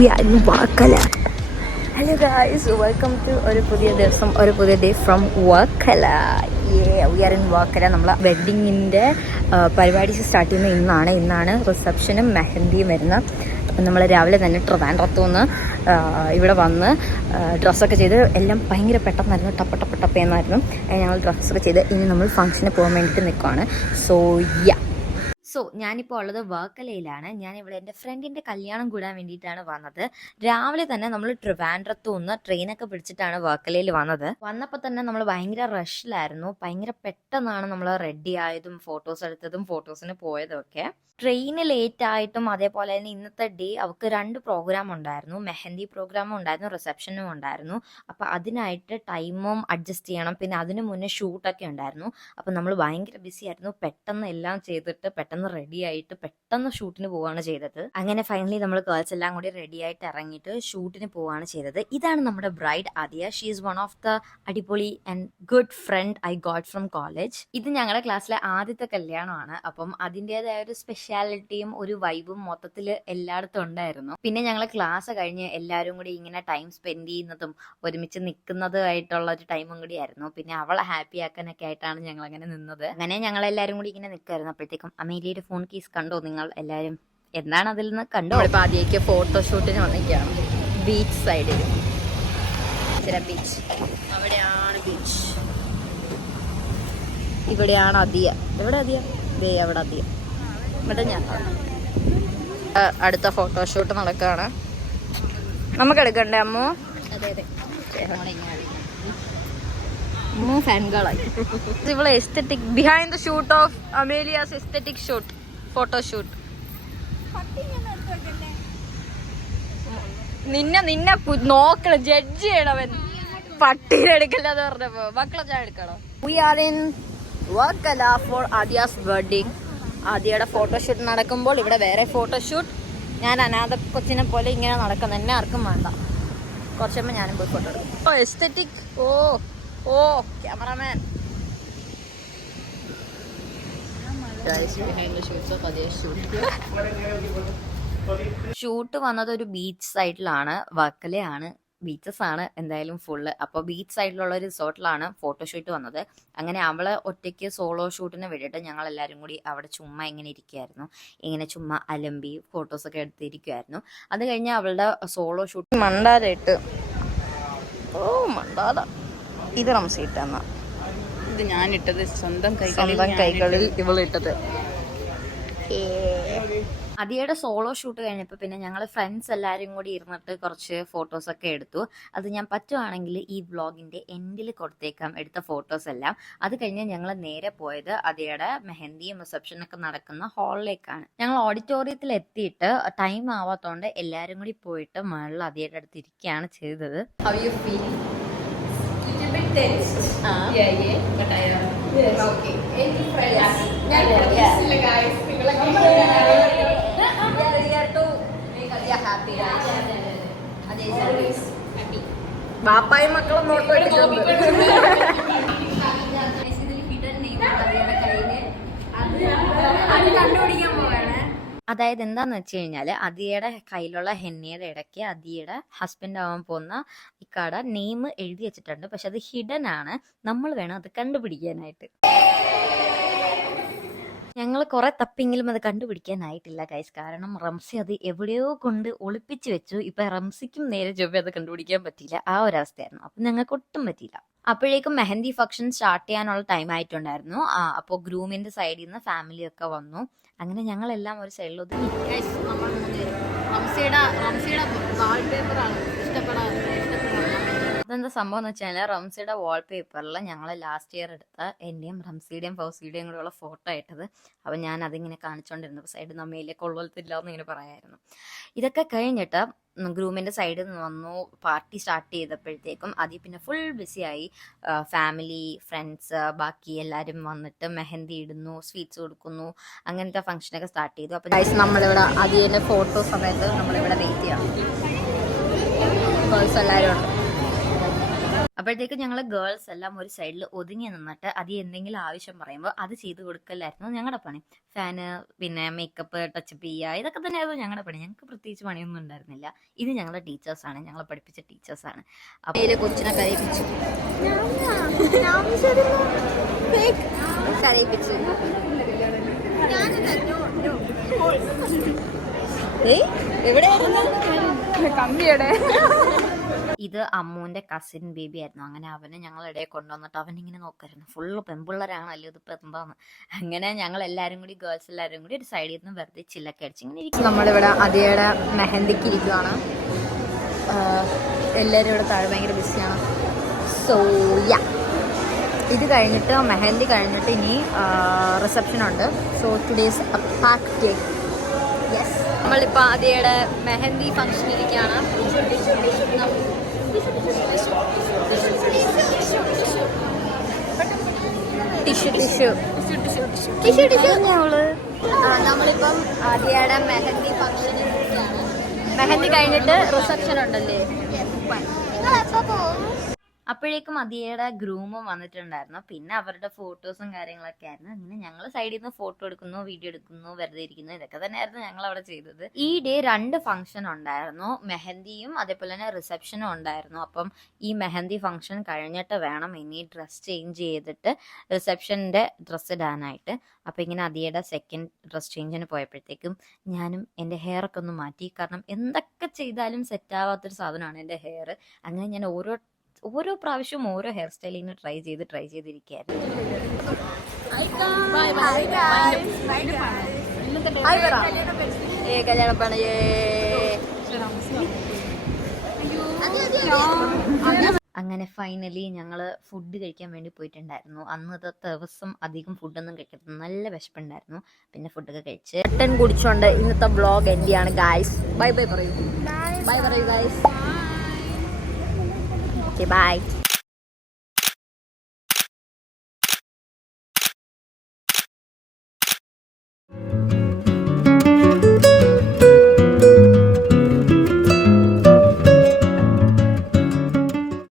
we are in Vakala. Hello guys, welcome to ഒരു പുതിയ ദിവസം, ഒരു പുതിയ day from Varkala. We are in Varkala. നമ്മൾ വെഡ്ഡിങ്ങിൻ്റെ പരിപാടി സ്റ്റാർട്ട് ചെയ്യുന്നത് ഇന്നാണ് റിസപ്ഷനും മെഹന്തിയും വരുന്നത്. അപ്പം നമ്മൾ രാവിലെ തന്നെ ട്രിവാൻഡ്രത്തു നിന്ന് ഇവിടെ വന്ന് ഡ്രസ്സൊക്കെ ചെയ്ത് എല്ലാം ഭയങ്കര പെട്ടെന്നായിരുന്നു, ടപ്പേന്നായിരുന്നു. ഞങ്ങൾ ഡ്രസ്സൊക്കെ ചെയ്ത് ഇനി നമ്മൾ ഫംഗ്ഷന് പോകാൻ വേണ്ടിയിട്ട് നിൽക്കുവാണ്. സോ ഞാനിപ്പോൾ ഉള്ളത് വർക്കലയിലാണ്. ഞാനിവിടെ എൻ്റെ ഫ്രണ്ടിൻ്റെ കല്യാണം കൂടാൻ വേണ്ടിയിട്ടാണ് വന്നത്. രാവിലെ തന്നെ നമ്മൾ ട്രിവാൻഡ്രത്തു നിന്ന് ട്രെയിനൊക്കെ പിടിച്ചിട്ടാണ് വർക്കലയിൽ വന്നപ്പോൾ തന്നെ നമ്മൾ ഭയങ്കര റഷിലായിരുന്നു. ഭയങ്കര പെട്ടെന്നാണ് നമ്മൾ റെഡി ആയതും ഫോട്ടോസ് എടുത്തതും ഫോട്ടോസിന് പോയതും ഒക്കെ. ട്രെയിന് ലേറ്റ് ആയിട്ടും അതേപോലെ തന്നെ ഇന്നത്തെ ഡേ അവൾക്ക് 2 പ്രോഗ്രാം ഉണ്ടായിരുന്നു. മെഹന്തി പ്രോഗ്രാമും ഉണ്ടായിരുന്നു, റിസപ്ഷനും ഉണ്ടായിരുന്നു. അപ്പോൾ അതിനായിട്ട് ടൈമും അഡ്ജസ്റ്റ് ചെയ്യണം. പിന്നെ അതിന് മുന്നേ ഷൂട്ടൊക്കെ ഉണ്ടായിരുന്നു. അപ്പം നമ്മൾ ഭയങ്കര ബിസി ആയിരുന്നു. പെട്ടെന്ന് എല്ലാം ചെയ്തിട്ട് പെട്ടെന്ന് റെഡി ആയിട്ട് പെട്ടെന്ന് ഷൂട്ടിന് പോവുകയാണ് ചെയ്തത്. അങ്ങനെ ഫൈനലി നമ്മൾ ഗേൾസ് എല്ലാം കൂടി റെഡി ആയിട്ട് ഇറങ്ങിയിട്ട് ഷൂട്ടിന് പോവുകയാണ് ചെയ്തത്. ഇതാണ് നമ്മുടെ bride Adiya. She is one of the അടിപൊളി and good friend I got from college. ഇത് ഞങ്ങളുടെ ക്ലാസ്സിലെ ആദ്യത്തെ കല്യാണമാണ്. അപ്പം അതിൻ്റെതായ ഒരു സ്പെഷ്യാലിറ്റിയും ഒരു വൈബും മൊത്തത്തിൽ എല്ലായിടത്തും ഉണ്ടായിരുന്നു. പിന്നെ ഞങ്ങൾ ക്ലാസ് കഴിഞ്ഞ് എല്ലാവരും കൂടി ഇങ്ങനെ ടൈം സ്പെൻഡ് ചെയ്യുന്നതും ഒരുമിച്ച് നിൽക്കുന്നതുമായിട്ടുള്ള ഒരു ടൈമും കൂടി ആയിരുന്നു. പിന്നെ അവളെ ഹാപ്പി ആക്കാനൊക്കെ ആയിട്ടാണ് ഞങ്ങൾ അങ്ങനെ നിന്നത്. അങ്ങനെ ഞങ്ങൾ എല്ലാവരും കൂടി ഇങ്ങനെ നിൽക്കുമായിരുന്നു. അപ്പോഴത്തേക്കും അമേലിയുടെ ഫോൺ കേസ് കണ്ടോ നിങ്ങൾ എല്ലാവരും? എന്താണ് അതിൽ നിന്ന് കണ്ടോ? ഇപ്പോൾ ആദ്യമൊക്കെ ഫോട്ടോഷൂട്ടിന് വന്നിരിക്കുകയാണ് ബീച്ച് സൈഡിൽ. ബീച്ച് അവിടെയാണ് ബീച്ച്. ഇവിടെയാണ് അദിയ. എവിടെ അദിയ? ദേ അവിടെ അദിയ. ഇവിടെ ഞാൻ അടുത്ത ഫോട്ടോഷൂട്ട് നടക്കുകയാണ്. നമുക്ക് എടുക്കണ്ടേ അമ്മു? അതെ അമ്മു ഫാൻകളായി. ഇവളെ aesthetic behind the shoot of Amelia's aesthetic shoot photoshoot. നിന്നെ നോക്കണം, ജഡ്ജ് ചെയ്യണവൻ. പട്ടീനെ എടുക്കല്ലെന്ന് പറഞ്ഞപ്പോ മക്കളെ ഞാൻ എടുക്കണം. We are in Varkala for Adia's wedding. ആദ്യയുടെ ഫോട്ടോഷൂട്ട് നടക്കുമ്പോൾ ഇവിടെ വേറെ ഫോട്ടോഷൂട്ട്. ഞാൻ അനാഥ കൊച്ചിനെ പോലെ ഇങ്ങനെ നടക്കുന്നു. എന്നെ ആർക്കും വേണ്ട. കുറച്ചുമ്പോൾ ഞാനും പോയി ഫോട്ടോ എടുക്കും. ഓ എസ്തെറ്റിക്. ഓ ക്യാമറമാൻ. ഷൂട്ട് വന്നത് ഒരു ബീച്ച് സൈഡിലാണ്. വർക്കലയാണ്, ബീച്ചസ് ആണ് എന്തായാലും ഫുള്ള്. അപ്പോൾ ബീച്ച് സൈഡിലുള്ള ഒരു റിസോർട്ടിലാണ് ഫോട്ടോഷൂട്ട് വന്നത്. അങ്ങനെ അവളെ ഒറ്റയ്ക്ക് സോളോ ഷൂട്ടിന് വേണ്ടിയിട്ട് ഞങ്ങൾ എല്ലാവരും കൂടി അവിടെ ചുമ്മാ ഇങ്ങനെ ഇരിക്കുകയായിരുന്നു. ഇങ്ങനെ ചുമ്മാ അലമ്പി ഫോട്ടോസൊക്കെ എടുത്തിരിക്കുമായിരുന്നു. അത് കഴിഞ്ഞ് അവളുടെ സോളോ ഷൂട്ട് മണ്ടാതായിട്ട്. മണ്ടാത ഇത് റംസിട്ടെന്നാ. ഇത് ഞാനിട്ടത് സ്വന്തം കൈകളിൽ ഇവളിട്ടത്. അതിയുടെ സോളോ ഷൂട്ട് കഴിഞ്ഞപ്പോൾ പിന്നെ ഞങ്ങൾ ഫ്രണ്ട്സ് എല്ലാവരും കൂടി ഇരുന്നിട്ട് കുറച്ച് ഫോട്ടോസൊക്കെ എടുത്തു. അത് ഞാൻ പറ്റുവാണെങ്കിൽ ഈ വ്ളോഗിൻ്റെ എൻഡിൽ കൊടുത്തേക്കാം, എടുത്ത ഫോട്ടോസ് എല്ലാം. അത് കഴിഞ്ഞ് ഞങ്ങൾ നേരെ പോയത് അതിയുടെ മെഹന്തിയും റിസപ്ഷനൊക്കെ നടക്കുന്ന ഹാളിലേക്കാണ്. ഞങ്ങൾ ഓഡിറ്റോറിയത്തിൽ എത്തിയിട്ട് ടൈം ആവാത്തതുകൊണ്ട് എല്ലാവരും കൂടി പോയിട്ട് മുകളിൽ അതിയുടെ അടുത്ത് ഇരിക്കുകയാണ് ചെയ്തത്. How you feel? Little bit tensed. Yeah, but I am. Yes. Okay. Any friends? Yeah. Guys. ബാപ്പായും മക്കളും ഫോട്ടോ എടുക്കുന്നുണ്ട്. അതായത് എന്താന്ന് വെച്ച് കഴിഞ്ഞാല് അതിയുടെ കയ്യിലുള്ള ഹെന്നയുടെ ഇടയ്ക്ക് അതിയുടെ ഹസ്ബൻഡ് ആവാൻ പോകുന്ന ഇക്കാട നെയിം എഴുതി വെച്ചിട്ടുണ്ട്. പക്ഷെ അത് ഹിഡൻ ആണ്. നമ്മൾ വേണം അത് കണ്ടുപിടിക്കാനായിട്ട്. ഞങ്ങൾ കുറെ തപ്പിയെങ്കിലും അത് കണ്ടുപിടിക്കാനായിട്ടില്ല ഗൈസ്. കാരണം റംസി അത് എവിടെയോ കൊണ്ട് ഒളിപ്പിച്ച് വെച്ചു. ഇപ്പൊ റംസിക്കും നേരെ ചൊവ്വ അത് കണ്ടുപിടിക്കാൻ പറ്റിയില്ല. ആ ഒരു അവസ്ഥയായിരുന്നു. അപ്പൊ ഞങ്ങൾക്ക് ഒട്ടും പറ്റിയില്ല. അപ്പോഴേക്കും മെഹന്തി ഫംഗ്ഷൻ സ്റ്റാർട്ട് ചെയ്യാനുള്ള ടൈം ആയിട്ടുണ്ടായിരുന്നു. അപ്പോൾ ഗ്രൂമിന്റെ സൈഡിൽ നിന്ന് ഫാമിലി ഒക്കെ വന്നു. അങ്ങനെ ഞങ്ങളെല്ലാം ഒരു സൈഡിൽ ഒതുങ്ങി. അതെന്താ സംഭവം എന്ന് വെച്ചാൽ റംസിയുടെ വാൾപേപ്പറിൽ ഞങ്ങൾ ലാസ്റ്റ് ഇയർ എടുത്ത എൻ്റെയും റംസിയുടെയും ഫൗസിയുടെയും കൂടെയുള്ള ഫോട്ടോ ഇട്ടത്. അപ്പം ഞാൻ അതിങ്ങനെ കാണിച്ചുകൊണ്ടിരുന്നു. സൈഡിൽ നമ്മയിലെ കൊള്ളത്തില്ല എന്നിങ്ങനെ പറയായിരുന്നു. ഇതൊക്കെ കഴിഞ്ഞിട്ട് ഗ്രൂമിൻ്റെ സൈഡിൽ നിന്ന് വന്നു. പാർട്ടി സ്റ്റാർട്ട് ചെയ്തപ്പോഴത്തേക്കും അതിൽ പിന്നെ ഫുൾ ബിസിയായി. ഫാമിലി, ഫ്രണ്ട്സ്, ബാക്കി എല്ലാവരും വന്നിട്ട് മെഹന്തി ഇടുന്നു, സ്വീറ്റ്സ് കൊടുക്കുന്നു, അങ്ങനത്തെ ഫംഗ്ഷനൊക്കെ സ്റ്റാർട്ട് ചെയ്തു. അപ്പോൾ നമ്മളിവിടെ അതിൻ്റെ ഫോട്ടോ സമയത്ത് നമ്മളിവിടെ വെയിറ്റ് ചെയ്യാം. ഗേൾസ് എല്ലാവരും ഉണ്ട്. അപ്പോഴത്തേക്ക് ഞങ്ങൾ ഗേൾസ് എല്ലാം ഒരു സൈഡിൽ ഒതുങ്ങി നിന്നിട്ട് അത് എന്തെങ്കിലും ആവശ്യം പറയുമ്പോൾ അത് ചെയ്ത് കൊടുക്കലായിരുന്നു ഞങ്ങളുടെ പണി. ഫാന്, പിന്നെ മേക്കപ്പ്, ടച്ചപ്പ് ചെയ്യുക, ഇതൊക്കെ തന്നെയായിരുന്നു ഞങ്ങളുടെ പണി. ഞങ്ങൾക്ക് പ്രത്യേകിച്ച് പണിയൊന്നും ഉണ്ടായിരുന്നില്ല. ഇത് ഞങ്ങളുടെ ടീച്ചേഴ്സാണ്, ഞങ്ങളെ പഠിപ്പിച്ച ടീച്ചേഴ്സാണ്. അപ്പോൾ കൊച്ചിനെ കരയിപ്പിച്ചു കരയിപ്പിച്ചു. ഇത് അമ്മുവിന്റെ കസിൻ ബേബി ആയിരുന്നു. അങ്ങനെ അവനെ ഞങ്ങൾ ഇടയിൽ കൊണ്ടുവന്നിട്ട് അവൻ ഇങ്ങനെ നോക്കായിരുന്നു. ഫുള്ള് പെൺപിള്ളേരാണല്ലോ, ഇതിപ്പോ എന്താന്ന്. അങ്ങനെ ഞങ്ങൾ എല്ലാവരും കൂടി, ഗേൾസ് എല്ലാവരും കൂടി ഒരു സൈഡിൽ നിന്ന് വെറുതെ ചില്ലൊക്കെ അടിച്ച് ഇങ്ങനെ ഇരിക്കും. നമ്മളിവിടെ അതിയുടെ മെഹന്തിക്ക് ഇരിക്കുവാണ്. എല്ലാവരും ഇവിടെ താഴെ ഭയങ്കര ബിസിയാണ്. സോ യാ, ഇത് കഴിഞ്ഞിട്ട് മെഹന്തി കഴിഞ്ഞിട്ട് ഇനി റിസപ്ഷൻ ഉണ്ട്. So today's pack day. Yes, നമ്മളിപ്പോൾ അതിയുടെ മെഹന്തി ഫംഗ്ഷനിലേക്കാണ്. നമ്മളിപ്പം ആദ്യയുടെ മെഹന്തി ഫംഗ്ഷനിലേക്കാണ്. മെഹന്തി കഴിഞ്ഞിട്ട് റിസപ്ഷൻ ഉണ്ടല്ലേ. അപ്പോഴേക്കും അതിയുടെ ഗ്രൂമും വന്നിട്ടുണ്ടായിരുന്നു. പിന്നെ അവരുടെ ഫോട്ടോസും കാര്യങ്ങളൊക്കെ ആയിരുന്നു. അങ്ങനെ ഞങ്ങൾ സൈഡിൽ നിന്ന് ഫോട്ടോ എടുക്കുന്നു, വീഡിയോ എടുക്കുന്നു, വെറുതെ ഇരിക്കുന്നു, ഇതൊക്കെ തന്നെയായിരുന്നു ഞങ്ങൾ അവിടെ ചെയ്തത്. ഈ ഡേ 2 ഫംഗ്ഷൻ ഉണ്ടായിരുന്നു, മെഹന്തിയും അതേപോലെ തന്നെ റിസപ്ഷനും ഉണ്ടായിരുന്നു. അപ്പം ഈ മെഹന്തി ഫംഗ്ഷൻ കഴിഞ്ഞിട്ട് വേണം ഇനി ഡ്രസ് ചേഞ്ച് ചെയ്തിട്ട് റിസപ്ഷൻ്റെ ഡ്രസ്സ് ഇടാനായിട്ട്. അപ്പം ഇങ്ങനെ അതിയുടെ സെക്കൻഡ് ഡ്രസ് ചേഞ്ചിന് പോയപ്പോഴത്തേക്കും ഞാനും എൻ്റെ ഹെയറൊക്കെ ഒന്ന് മാറ്റി. കാരണം എന്തൊക്കെ ചെയ്താലും സെറ്റാവാത്തൊരു സാധനമാണ് എൻ്റെ ഹെയർ. അങ്ങനെ ഞാൻ ഓരോ പ്രാവശ്യവും ഓരോ ഹെയർ സ്റ്റൈലിന് ട്രൈ ചെയ്തിരിക്കുകയായിരുന്നു. അങ്ങനെ ഫൈനലി ഞങ്ങൾ ഫുഡ് കഴിക്കാൻ വേണ്ടി പോയിട്ടുണ്ടായിരുന്നു. അന്നത്തെ ദിവസം അധികം ഫുഡൊന്നും കഴിക്കത്തില്ല, നല്ല വിശപ്പുണ്ടായിരുന്നു. പിന്നെ ഫുഡൊക്കെ കഴിച്ച് കട്ടൻ കുടിച്ചോണ്ട് ഇന്നത്തെ വ്ളോഗ് എൻ്റെയാണ് ഗായ്സ്. ബൈ ബൈ പറയൂ. ബൈ പറയൂ ഗായ്സ്. Okay, bye.